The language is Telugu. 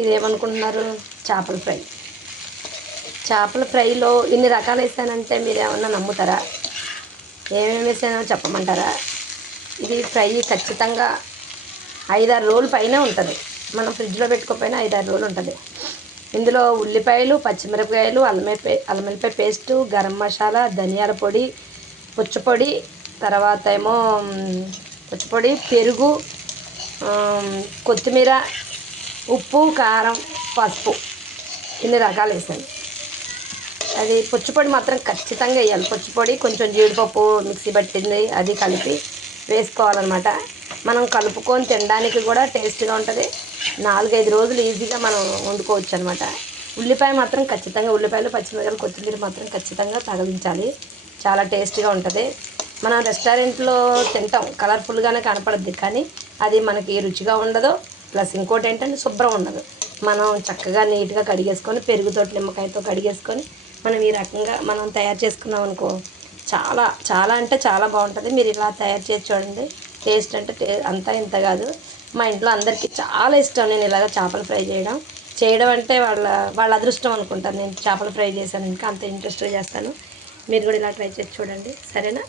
ఇదేమనుకుంటున్నారు? చేపల ఫ్రై. చేపల ఫ్రైలో ఇన్ని రకాలు వేసానంటే మీరు ఏమన్నా నమ్ముతారా? ఏమేమి వేసానో చెప్పమంటారా? ఇది ఫ్రై ఖచ్చితంగా 5-6 రోజుల పైనే ఉంటుంది. మనం ఫ్రిడ్జ్లో పెట్టుకోకపోయినా 5-6 రోజులు ఉంటుంది. ఇందులో ఉల్లిపాయలు, పచ్చిమిరపకాయలు, అల్లం వెల్లిపాయ పేస్టు, గరం మసాలా, ధనియాల పొడి, పుచ్చపొడి, తర్వాత ఏమో పుచ్చపొడి, పెరుగు, కొత్తిమీర, ఉప్పు, కారం, పసుపు ఇన్ని రకాలు వేసాను. అది పుచ్చపొడి మాత్రం ఖచ్చితంగా వేయాలి. పుచ్చపొడి కొంచెం జీడిపప్పు మిక్సీ పట్టింది అది కలిపి వేసుకోవాలన్నమాట. మనం కలుపుకొని తినడానికి కూడా టేస్ట్గా ఉంటుంది. 4-5 రోజులు ఈజీగా మనం వండుకోవచ్చు అనమాట. ఉల్లిపాయ మాత్రం ఖచ్చితంగా, ఉల్లిపాయలు, పచ్చిమిరపకాయలు, కొత్తిమీర మాత్రం ఖచ్చితంగా తగిలించాలి. చాలా టేస్ట్గా ఉంటుంది. మనం రెస్టారెంట్లో తింటాం, కలర్ఫుల్గానే కనపడుద్ది, కానీ అది మనకి రుచిగా ఉండదు. ప్లస్ ఇంకోటి ఏంటంటే శుభ్రం ఉండదు. మనం చక్కగా నీట్గా కడిగేసుకొని పెరుగుతో నిమ్మకాయతో కడిగేసుకొని మనం ఈ రకంగా మనం తయారు చేసుకున్నాం అనుకో, చాలా చాలా అంటే చాలా బాగుంటుంది. మీరు ఇలా తయారు చేసి చూడండి. టేస్ట్ అంటే అంతా ఇంత కాదు. మా ఇంట్లో అందరికీ చాలా ఇష్టం నేను ఇలాగ చేపల ఫ్రై చేయడం అంటే వాళ్ళ అదృష్టం అనుకుంటాను. నేను చేపల ఫ్రై చేశాను, ఇంకా అంత ఇంట్రెస్ట్గా చేస్తాను. మీరు కూడా ఇలా ట్రై చేసి చూడండి. సరేనా?